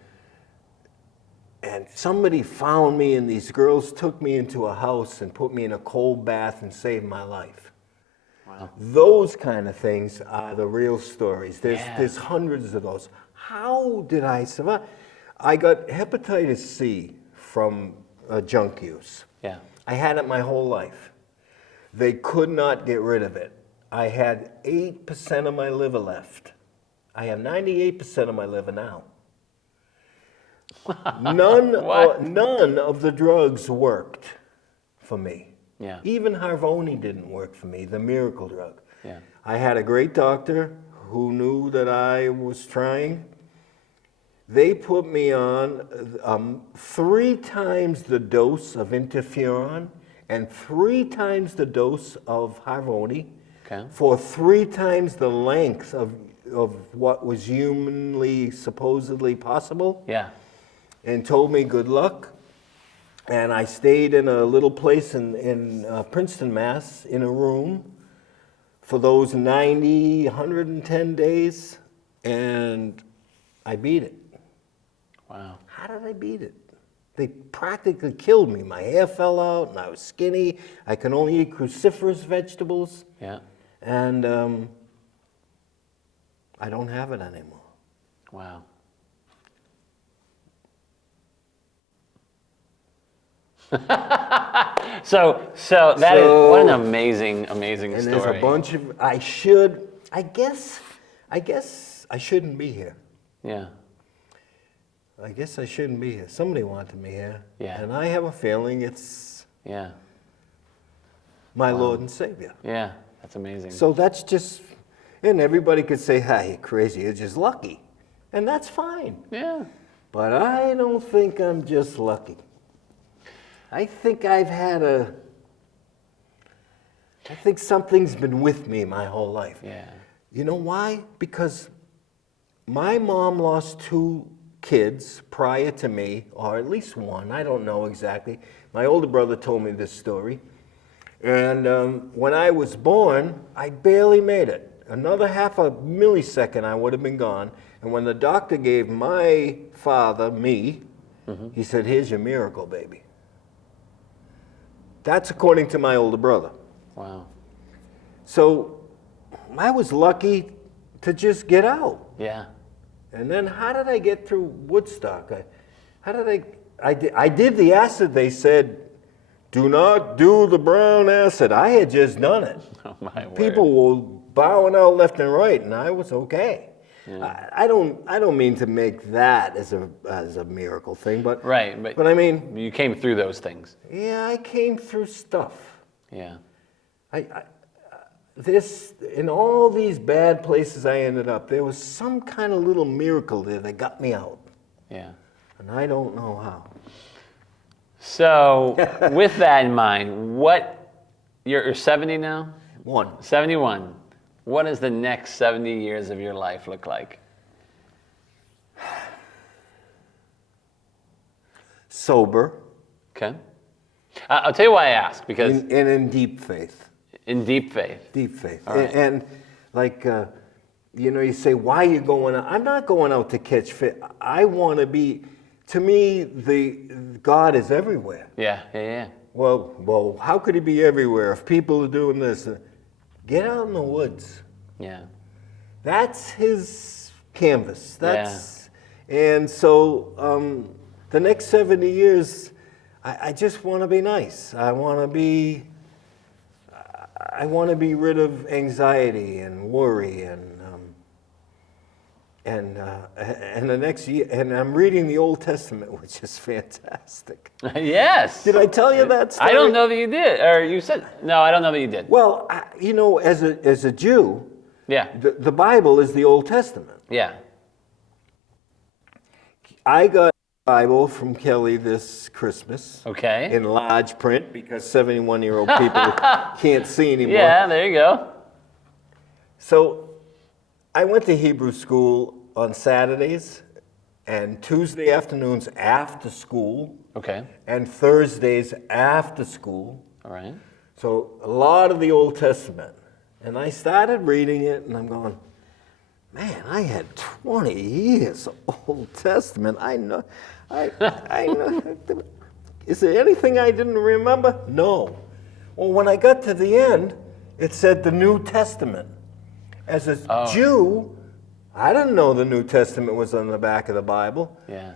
somebody found me, and these girls took me into a house and put me in a cold bath and saved my life. Wow. Those kind of things are the real stories. There's hundreds of those. How did I survive? I got hepatitis C from junk use. Yeah. I had it my whole life. They could not get rid of it. I had 8% of my liver left. I have 98% of my liver now. None of the drugs worked for me. Yeah. Even Harvoni didn't work for me, the miracle drug. Yeah. I had a great doctor who knew that I was trying. They put me on 3 times the dose of interferon and 3 times the dose of Harvoni for 3 times the length of what was humanly supposedly possible. Yeah. And told me good luck. And I stayed in a little place in Princeton, Mass, in a room for those 90, 110 days, and I beat it. Wow. How did I beat it? They practically killed me. My hair fell out, and I was skinny. I could only eat cruciferous vegetables. Yeah. And I don't have it anymore. Wow. So that is what an amazing story. And there's a bunch of, I guess I shouldn't be here. Yeah. I guess I shouldn't be here. Somebody wanted me here. Yeah. And I have a feeling it's Yeah. my Lord and Savior. Yeah. That's amazing. So that's just, and everybody could say, "Hey, you're crazy, you're just lucky." And that's fine. Yeah. But I don't think I'm just lucky. I think I think something's been with me my whole life. Yeah. You know why? Because my mom lost 2 kids prior to me, or at least one, I don't know exactly. My older brother told me this story. And when I was born, I barely made it. Another half a millisecond, I would have been gone. And when the doctor gave my father, me, he said, "Here's your miracle, baby." That's according to my older brother. Wow. So I was lucky to just get out. Yeah. And then how did I get through Woodstock? I did the acid. They said, "Do not do the brown acid." I had just done it. Oh my word. People were bowing out left and right, and I was okay. Yeah. I don't mean to make that as a miracle thing, but Right, but I mean, you came through those things. yeah, I came through stuff. Yeah. in all these bad places I ended up, there was some kind of little miracle there that got me out. Yeah. And I don't know how. So, with that in mind, you're 70 now? 71. What does the next 70 years of your life look like? Sober. Okay. I'll tell you why I ask, because... And in deep faith. In deep faith. Deep faith. All right. And like, you say, why are you going out? I'm not going out to catch fish. I want to be, to me, God is everywhere. Yeah. Well, how could he be everywhere if people are doing this? Get out in the woods. Yeah. That's his canvas. And so the next 70 years, I just want to be nice. I want to be rid of anxiety and worry and the next year, and I'm reading the Old Testament, which is fantastic. Yes. Did I tell you that story? I don't know that you did, or you said, no, I don't know that you did. Well, as a Jew, Yeah. the Bible is the Old Testament. Yeah. I got a Bible from Kelly this Christmas. Okay. In large print because 71-year-old people can't see anymore. Yeah, there you go. So I went to Hebrew school on Saturdays and Tuesday afternoons after school. Okay. And Thursdays after school. All right. So a lot of the Old Testament. And I started reading it and I'm going, man, I had 20 years of Old Testament. I know. Is there anything I didn't remember? No. Well, when I got to the end, it said the New Testament. As a Jew, I didn't know the New Testament was on the back of the Bible. Yeah.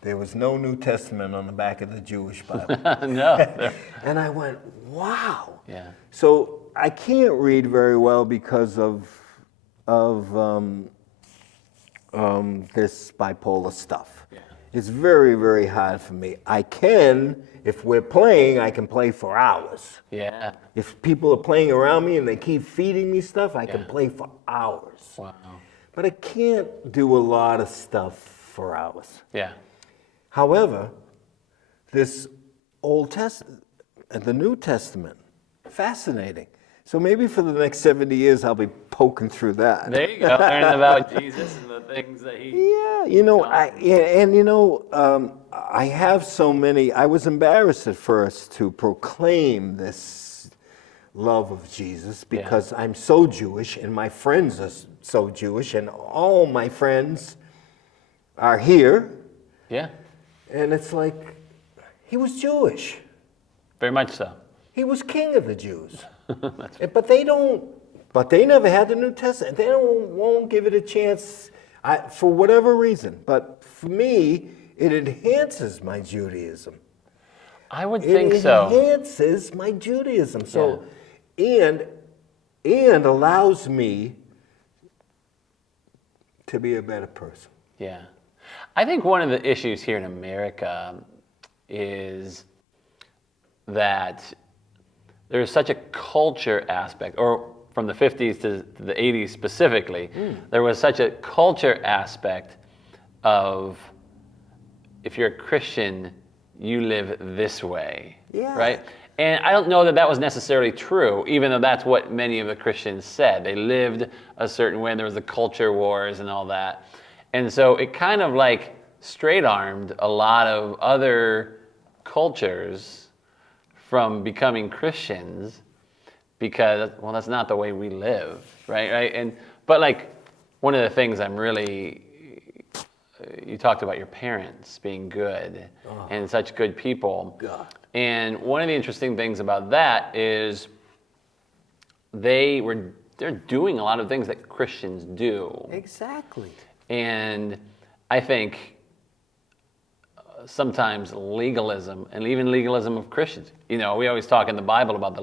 There was no New Testament on the back of the Jewish Bible. No. And I went, wow. Yeah. So I can't read very well because of this bipolar stuff. Yeah. It's very, very hard for me. I can, if we're playing, I can play for hours. Yeah. If people are playing around me and they keep feeding me stuff, I can play for hours. Wow. But I can't do a lot of stuff for hours. Yeah. However, this Old Testament and the New Testament, fascinating. So maybe for the next 70 years, I'll be poking through that. There you go. Learning about Jesus and the things that he... Yeah, I have so many. I was embarrassed at first to proclaim this love of Jesus because I'm so Jewish and my friends are so Jewish and all my friends are here. Yeah. And it's like, he was Jewish. Very much so. He was king of the Jews. But they never had the New Testament. They won't give it a chance for whatever reason. But for me, it enhances my Judaism. I would think so. It enhances my Judaism. So, and allows me to be a better person. Yeah. I think one of the issues here in America is that there's such a culture aspect, or from the 50s to the 80s specifically, there was such a culture aspect of, if you're a Christian, you live this way, right? And I don't know that that was necessarily true, even though that's what many of the Christians said. They lived a certain way, and there was the culture wars and all that. And so it kind of like straight-armed a lot of other cultures from becoming Christians because, well, that's not the way we live, right? But like one of the things I'm really, you talked about your parents being good and such good people. God. And one of the interesting things about that is they're doing a lot of things that Christians do. Exactly. And I think sometimes legalism, and even legalism of Christians. We always talk in the Bible about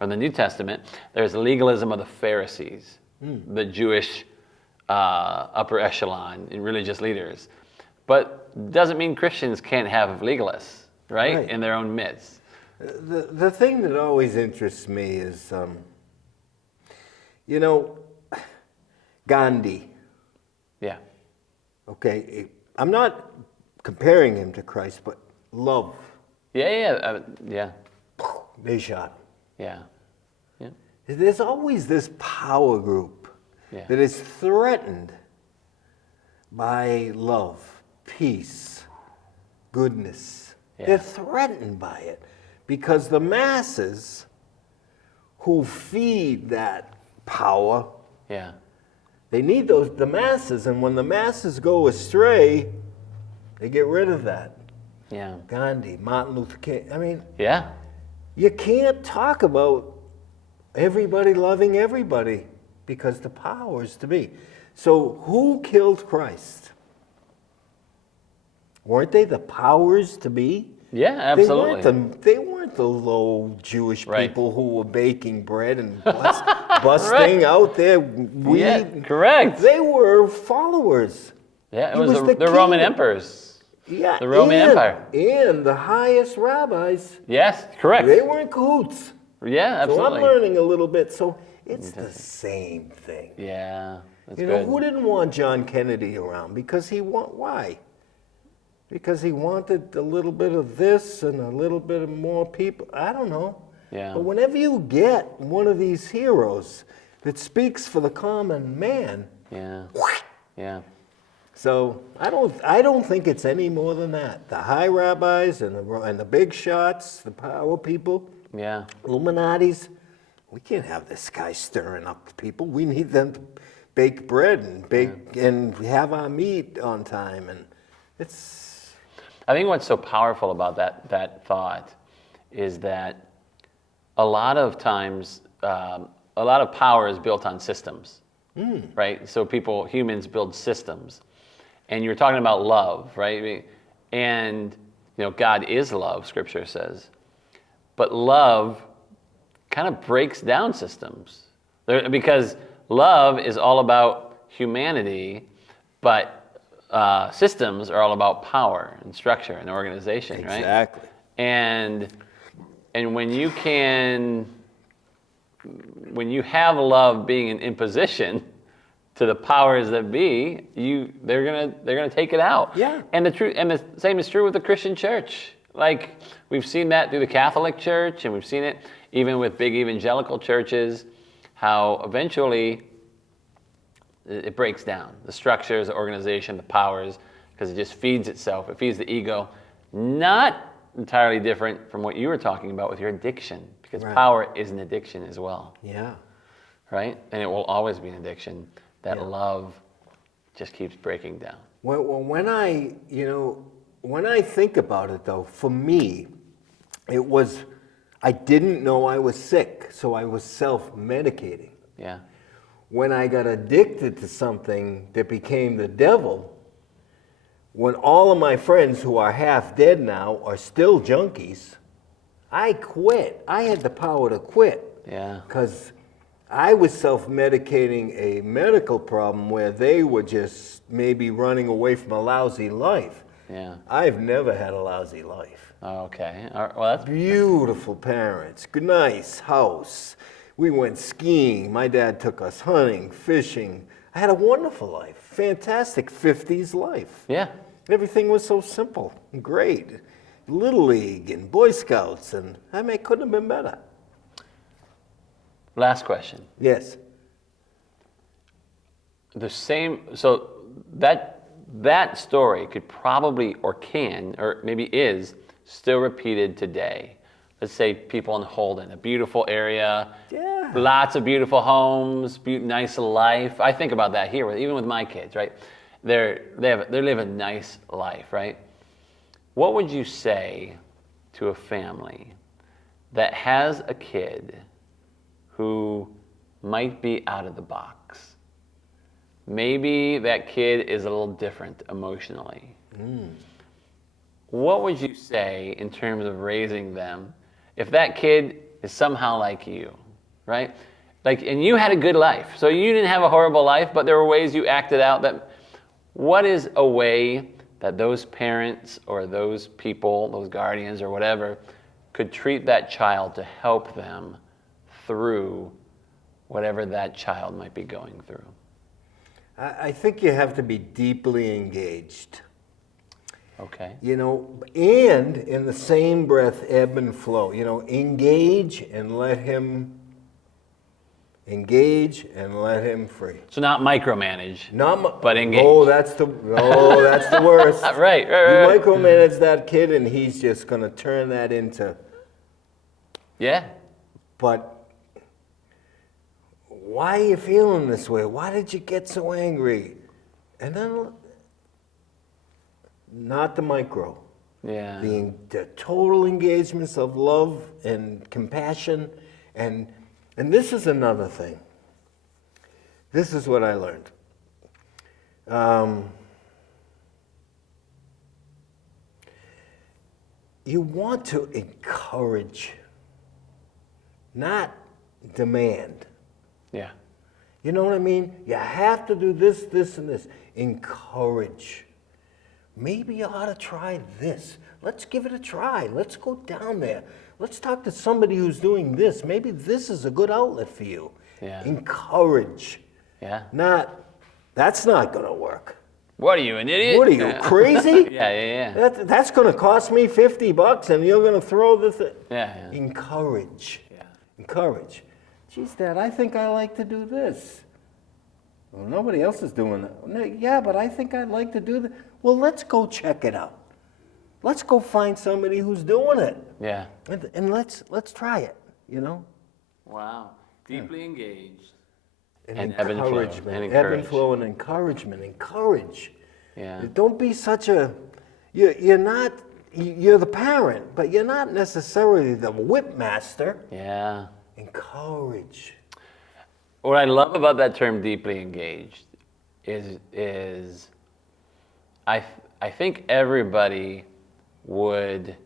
or the New Testament, there's legalism of the Pharisees, the Jewish upper echelon and religious leaders. But doesn't mean Christians can't have legalists, right? In their own midst. The thing that always interests me is You know, Gandhi, Yeah. okay, I'm not comparing him to Christ, but love, Yeah. they shot him. Yeah. Yeah. There's always this power group Yeah. that is threatened by love, peace, goodness. Yeah. They're threatened by it because the masses who feed that power, Yeah. they need the masses, and when the masses go astray, they get rid of that. Yeah. Gandhi, Martin Luther King. I mean, Yeah. you can't talk about everybody loving everybody because the powers to be. So who killed Christ? Weren't they the powers to be? Yeah, absolutely. They weren't the low Jewish Right. people who were baking bread and busting out their weed. Yeah, correct. They were followers. Yeah, it He was was the the Roman king. emperors. Yeah, The Roman Empire. And the highest rabbis, Yes, correct. they were in cahoots. Yeah, So I'm absolutely. learning a little bit. So it's the same thing. Yeah, that's You good. know, who didn't want John Kennedy around? Because why? Because he wanted a little bit of this and a little bit of more people. I don't know. Yeah. But whenever you get one of these heroes that speaks for the common man, Yeah. Yeah. so I don't think it's any more than that. The high rabbis and the big shots, the power people, Yeah. Illuminatis, we can't have this guy stirring up people. We need them to bake bread and have our meat on time, and it's. I think what's so powerful about that thought is that a lot of times, a lot of power is built on systems, right? So humans build systems. And you're talking about love, right? I mean, and, God is love, Scripture says. But love kind of breaks down systems. Because love is all about humanity, but systems are all about power and structure and organization, right? Exactly. And when you have love being an imposition to the powers that be, they're gonna take it out. Yeah. And the same is true with the Christian church. Like we've seen that through the Catholic Church, and we've seen it even with big evangelical churches, how eventually it breaks down. The structures, the organization, the powers, because it just feeds itself. It feeds the ego. Not entirely different from what you were talking about with your addiction, because Right. power is an addiction as well, Yeah. right? And it will always be an addiction. That Yeah. love just keeps breaking down. When I think about it, though, for me, it was, I didn't know I was sick, so I was self-medicating. Yeah. When I got addicted to something that became the devil, when all of my friends who are half dead now are still junkies, I quit. I had the power to quit. Yeah. Because I was self-medicating a medical problem where they were just maybe running away from a lousy life. Yeah. I've never had a lousy life. Okay. All right. Well, that's Beautiful parents, good, nice house. We went skiing. My dad took us hunting, fishing. I had a wonderful life, fantastic 50s life. yeah. Everything was so simple and great. Little League and Boy Scouts, and it couldn't have been better. Last question. Yes. So that story could probably, or can, or maybe is, still repeated today. Let's say people in Holden, a beautiful area, Yeah. lots of beautiful homes, nice life. I think about that here, even with my kids, right? They live a nice life, right? What would you say to a family that has a kid who might be out of the box? Maybe that kid is a little different emotionally. What would you say in terms of raising them if that kid is somehow like you, right? And you had a good life. So you didn't have a horrible life, but there were ways you acted out what is a way that those parents or those people, those guardians or whatever, could treat that child to help them through whatever that child might be going through? I think you have to be deeply engaged. Okay. You know, and in the same breath, ebb and flow. You know, engage and let him free. So not micromanage, but engage. That's the worst. Right. You micromanage that kid, and he's just going to turn that into. Yeah. But why are you feeling this way? Why did you get so angry? And then, not the micro. Yeah. The total engagements of love and compassion. And this is another thing. This is what I learned. You want to encourage, not demand. Yeah. You know what I mean? You have to do this, this, and this. Encourage. Maybe you ought to try this. Let's give it a try. Let's go down there. Let's talk to somebody who's doing this. Maybe this is a good outlet for you. Yeah. Encourage. Yeah. That's not going to work. What are you, an idiot? What are you, crazy? Yeah. That's going to cost me $50 and you're going to throw this. Yeah. Encourage. Yeah. Encourage. Geez, Dad, I think I like to do this. Well, nobody else is doing that. Yeah, but I think I'd like to do that. Well, let's go check it out. Let's go find somebody who's doing it. Yeah. And let's try it, you know? Wow. Deeply engaged. And ebb and flow. encouragement. Ebb and flow and encouragement. Encourage. Yeah. Don't be such a... You're the parent, but you're not necessarily the whip master. Yeah. Encourage. What I love about that term deeply engaged is I think everybody would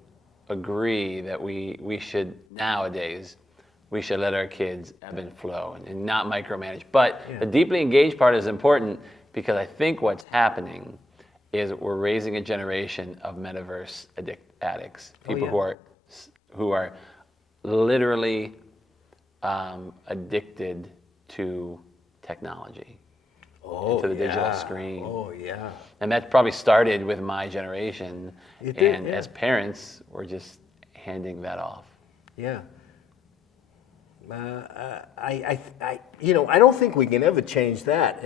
agree that we should nowadays we should let our kids ebb and flow and not micromanage. But the deeply engaged part is important because I think what's happening is we're raising a generation of metaverse addicts, people who are literally addicted to technology, to the digital screen. Oh, yeah. And that probably started with my generation. It did, and yeah. as parents, we're just handing that off. Yeah. I don't think we can ever change that.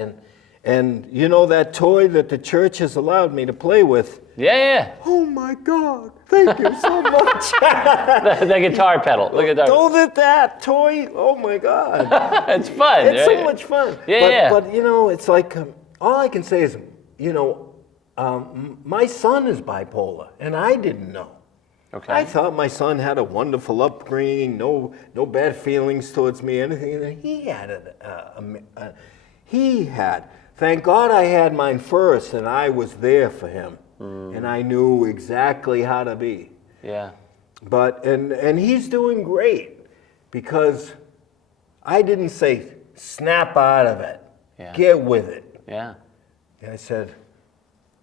And you know that toy that the church has allowed me to play with? Yeah. Oh my God! Thank you so much. The guitar pedal. Look at that. Don't let that toy. Oh my God! It's fun. It's right? so much fun. Yeah. But you know, it's like all I can say is, you know, my son is bipolar, and I didn't know. Okay. I thought my son had a wonderful upbringing, no bad feelings towards me, anything. And he had. Thank God I had mine first, and I was there for him, and I knew exactly how to be. Yeah. But and he's doing great because I didn't say snap out of it, get with it. Yeah. And I said,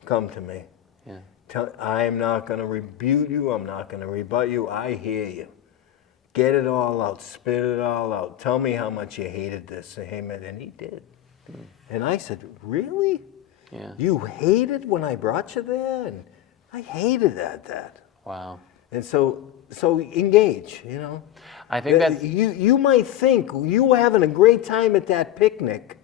come to me. Yeah. I'm not going to rebuke you. I'm not going to rebut you. I hear you. Get it all out. Spit it all out. Tell me how much you hated this. And he did. And I said, really? Yeah. You hated when I brought you there? And I hated that. Wow. And so engage, you know. I think that you might think you were having a great time at that picnic.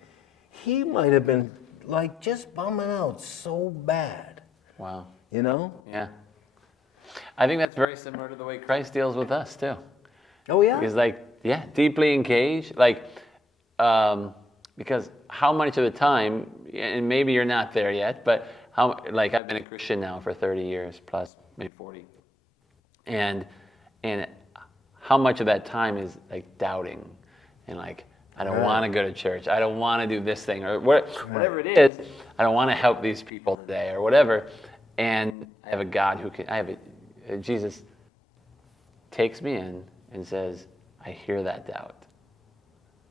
He might have been like just bumming out so bad. Wow. You know? Yeah. I think that's very similar to the way Christ deals with us too. Oh yeah. He's like, deeply engaged. Because how much of the time, and maybe you're not there yet, but I've been a Christian now for 30 years plus, maybe 40. And how much of that time is like doubting and like, I don't want to go to church. I don't want to do this thing or whatever it is. I don't want to help these people today or whatever. And I have a God Jesus takes me in and says, I hear that doubt.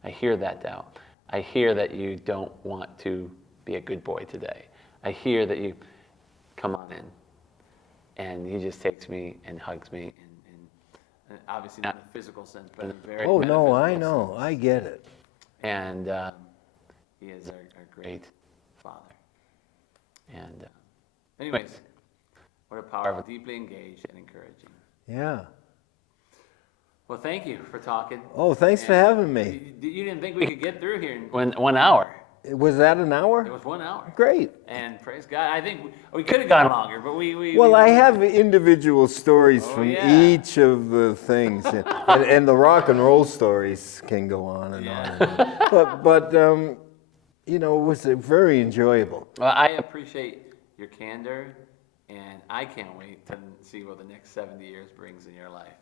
I hear that doubt. I hear that you don't want to be a good boy today. I hear that you come on in. And he just takes me and hugs me. And obviously not in a physical sense, but in a very Oh, no, I metaphysical know. sense. I get it. And he is our great Father. And anyways, what a powerful, deeply engaged and encouraging. Yeah. Well, thank you for talking. Oh, thanks for having me. You didn't think we could get through here in 1 hour. Was that an hour? It was 1 hour. Great. And praise God, I think we could have gone longer, but Well, I have individual stories from yeah. each of the things, and the rock and roll stories can go on and on and on. But you know, it was very enjoyable. Well, I appreciate your candor, and I can't wait to see what the next 70 years brings in your life.